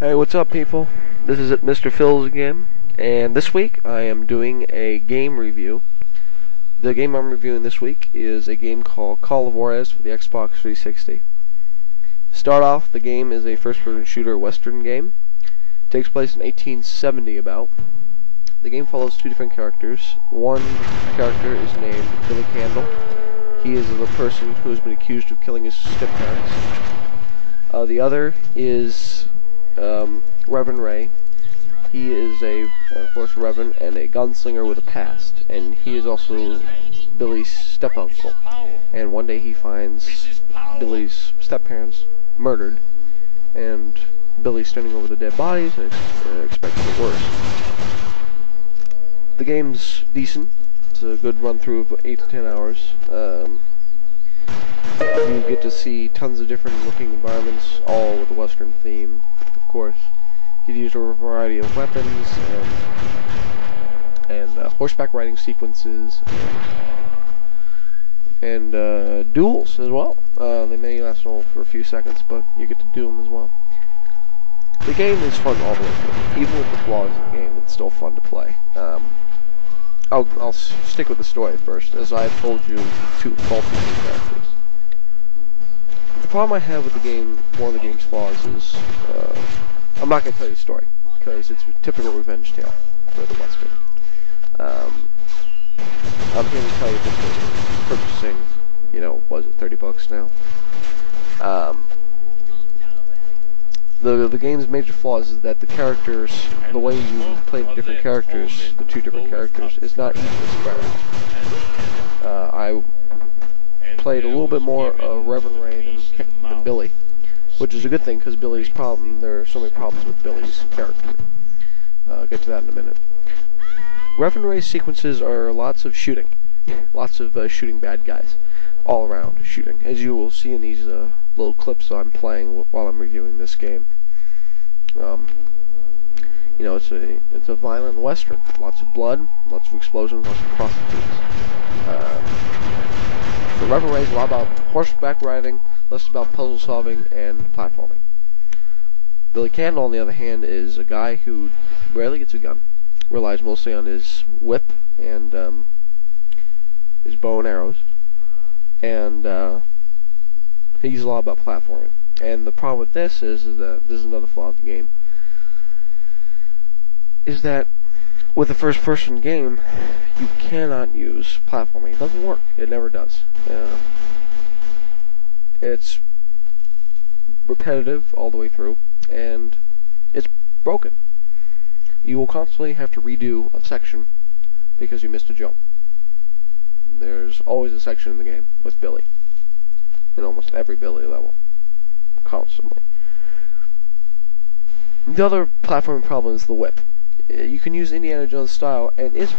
Hey, what's up, people? This is Mr.Filz again, and this week I am doing a game review. The game I'm reviewing this week is a game called Call of Juarez for the Xbox 360. Start off, the game is a first-person shooter Western game. It takes place in 1870 about. The game follows two different characters. One character is named Billy Candle. He is the person who has been accused of killing his step-parents. The other is Reverend Ray. He is of course, Reverend and a gunslinger with a past, and he is also Billy's step-uncle. And one day he finds Billy's step-parents murdered, and Billy's standing over the dead bodies and expecting the worst. The game's decent. It's a good run-through of 8 to 10 hours. You get to see tons of different looking environments, all with a Western theme, of course. You can use a variety of weapons and horseback riding sequences and duels as well. They may last all for a few seconds, but you get to do them as well. The game is fun all the way through. Even with the flaws in the game, it's still fun to play. I'll stick with the story first, as I've told you two faulty characters. The problem I have with the game, one of the game's flaws, is I'm not going to tell you the story, because it's a typical revenge tale for the Western. I'm here to tell you that the purchasing, was it $30 now? The game's major flaws is that the characters, the way you play the different characters, the two different characters, is not easily spread. I played a little bit more of Reverend Ray than Billy, which is a good thing, because there are so many problems with Billy's character. I'll get to that in a minute. Reverend Ray's sequences are lots of shooting. Lots of shooting bad guys. All around shooting, as you will see in these little clips I'm playing while I'm reviewing this game. It's a violent Western. Lots of blood, lots of explosions, lots of prostitutes. The Reverend Ray is a lot about horseback riding, less about puzzle solving and platforming. Billy Candle, on the other hand, is a guy who rarely gets a gun, relies mostly on his whip and his bow and arrows, and he's a lot about platforming. And the problem with this is that this is another flaw of the game, is that with a first-person game, you cannot use platforming. It doesn't work. It never does. It's repetitive all the way through, and it's broken. You will constantly have to redo a section because you missed a jump. There's always a section in the game with Billy, in almost every Billy level, constantly. The other platforming problem is the whip. You can use Indiana Jones style, and it's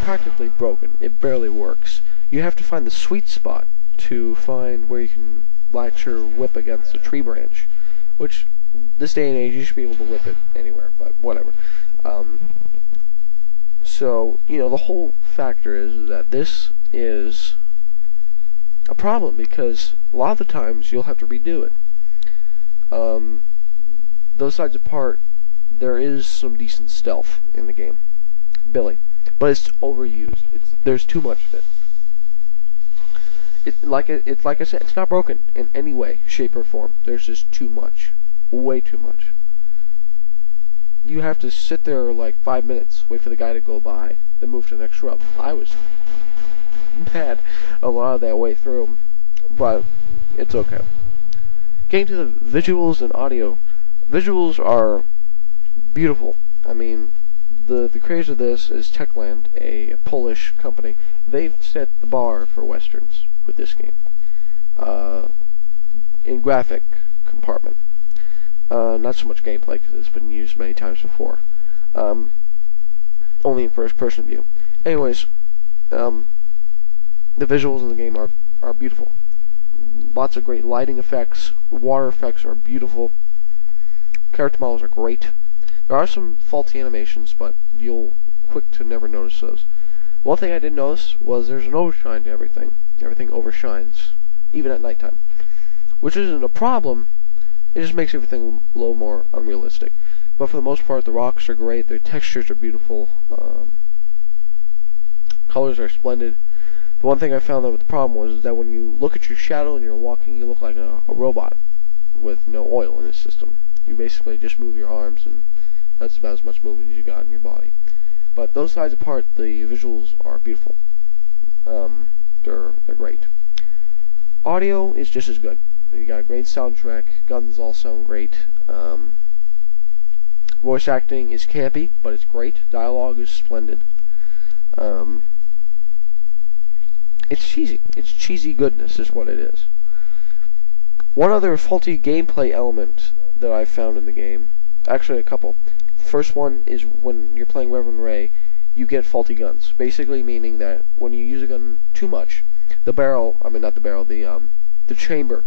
practically broken. It barely works. You have to find the sweet spot to find where you can latch your whip against a tree branch, which, this day and age, you should be able to whip it anywhere, but whatever. So, the whole factor is that this is a problem, because a lot of the times you'll have to redo it. Those sides apart, there is some decent stealth in the game, Billy, but it's overused. There's too much of it. It's like I said, it's not broken in any way, shape, or form. There's just too much, way too much. You have to sit there like 5 minutes, wait for the guy to go by, then move to the next shrub. I was mad a lot of that way through, but it's okay. Getting to the visuals and audio. Visuals are beautiful. I mean, the creators of this is Techland, a Polish company. They've set the bar for westerns with this game. In graphic compartment. Not so much gameplay, because it's been used many times before. Only in first-person view. Anyways, the visuals in the game are beautiful. Lots of great lighting effects. Water effects are beautiful. Character models are great. There are some faulty animations, but you'll quick to never notice those. One thing I did notice was there's an overshine to everything. Everything overshines, even at nighttime. Which isn't a problem, it just makes everything a little more unrealistic. realistic. But for the most part, the rocks are great. Their textures are beautiful. Colors are splendid. The one thing I found that the problem was is that when you look at your shadow and you're walking, you look like a robot with no oil in his system. You basically just move your arms, and that's about as much movement as you got in your body. But those sides apart, the visuals are beautiful. They're great. Audio is just as good. You got a great soundtrack. Guns all sound great. Voice acting is campy, but it's great. Dialogue is splendid. It's cheesy. It's cheesy goodness is what it is. One other faulty gameplay element that I found in the game, actually a couple. First one is when you're playing Reverend Ray, you get faulty guns. Basically meaning that when you use a gun too much, the barrel, the chamber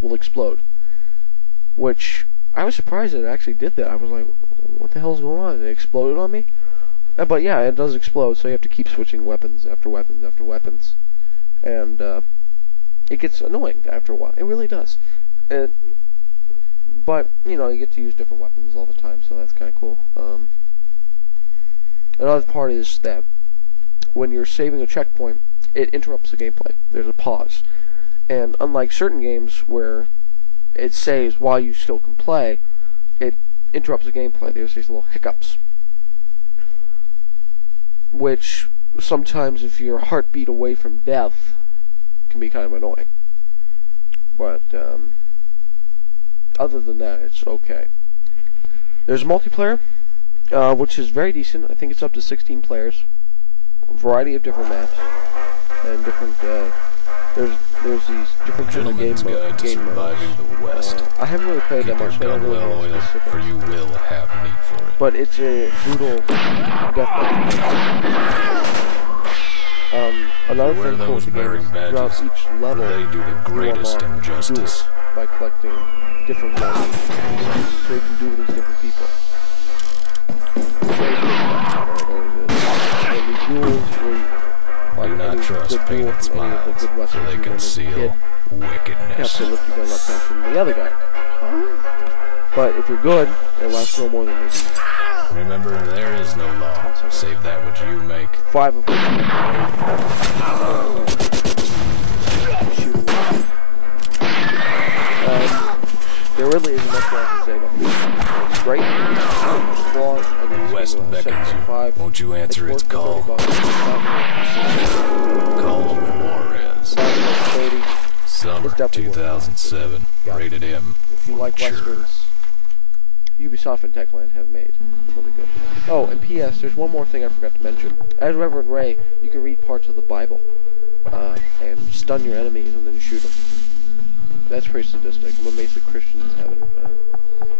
will explode. Which, I was surprised that it actually did that. I was like, what the hell's going on? It exploded on me? But yeah, it does explode, so you have to keep switching weapons after weapons after weapons. And it gets annoying after a while. It really does. But, you know, you get to use different weapons all the time, so that's kind of cool. Another part is that when you're saving a checkpoint, it interrupts the gameplay. There's a pause. And unlike certain games where it saves while you still can play, it interrupts the gameplay. There's these little hiccups. Which, sometimes if you're a heartbeat away from death, can be kind of annoying. But, other than that, it's okay. There's multiplayer, which is very decent. I think it's up to 16 players. A variety of different maps. And different, there's these different kind of game modes. I haven't really played that much, so I don't really know the specifics. For you will have need for it. But it's a brutal deathmatch. Another thing cool with the game is throughout each level, they do the greatest injustice by collecting different ones, so you can do with these different people. And these duels where do not trust painted smiles, for they conceal wickedness. You have to lift your gun up faster than the other guy. But if you're good, it'll last no more than maybe. Remember, there is no law, save that which you make. 5 of which there really isn't much more I can say about this. It's great. The West beckons you. Won't you answer its call? Call Juarez. Summer 2007. Rated M. If you like westerns, Ubisoft and Techland have made. It's really good. Oh, and P.S. There's one more thing I forgot to mention. As Reverend Ray, you can read parts of the Bible and stun your enemies and then shoot them. That's pretty sadistic. I'm amazed that Christians haven't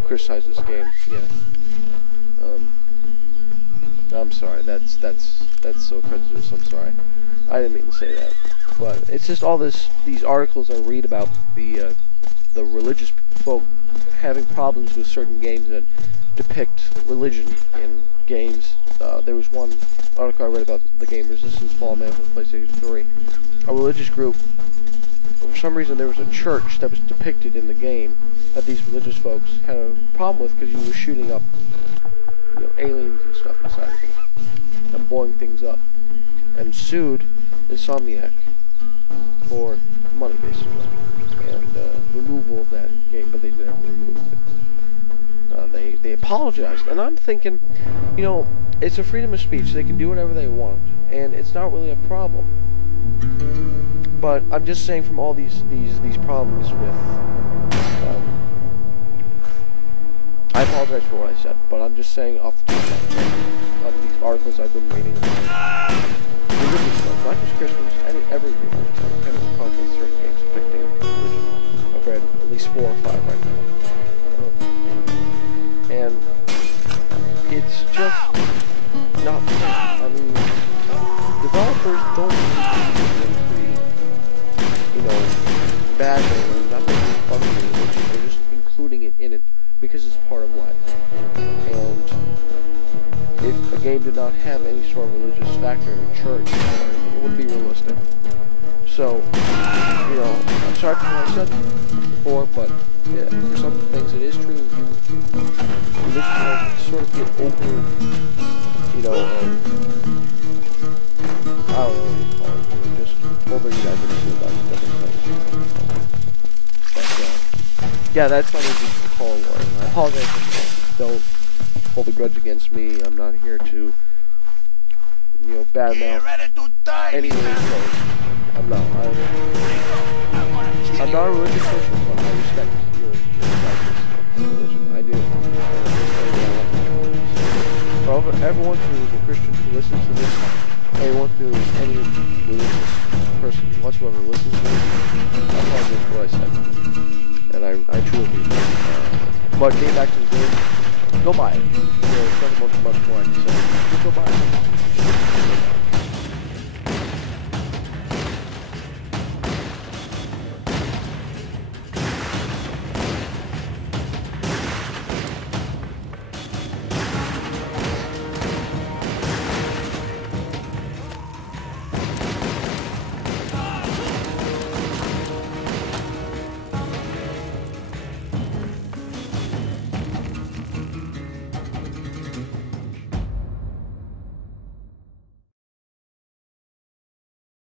criticized this game. Yeah. I'm sorry. That's so prejudiced. I'm sorry. I didn't mean to say that. But it's just all these articles I read about the religious folk having problems with certain games that depict religion in games. There was one article I read about the game Resistance Fall Man for the PlayStation 3. A religious group. For some reason, there was a church that was depicted in the game that these religious folks had a problem with because you were shooting up, you know, aliens and stuff inside of it and blowing things up, and sued Insomniac for money, basically, and removal of that game, but they never removed it. They apologized, and I'm thinking, you know, it's a freedom of speech. They can do whatever they want, and it's not really a problem. But I'm just saying, from all these problems with, I apologize for what I said, but I'm just saying off the top of these articles I've been reading about religious stuff, not just Christians, every religion kind of problem with certain games depicting religion. I've read at least 4 or 5 right now, and it's just not fair. I mean, developers don't bad or nothing fun with religion. They're just including it in it because it's part of life. And if a game did not have any sort of religious factor in church, it wouldn't be realistic. So, you know, I'm sorry for what I said before, but yeah, for some things it is true. want to get over, you know, I don't know what to call it, just over you guys into about different things. But, yeah, that's not easy to call one. I apologize if you don't hold a grudge against me. I'm not here to, you know, badmouth any religion. I'm not a religious person, but I respect your practice of religion. I do. For everyone who's a Christian who listens to this, anyone who is any religious person whatsoever listens to this, I apologize for what I said. And I truly mean that. But getting back to the game, go buy it. You know, there's nothing much more I can say. Just go buy it.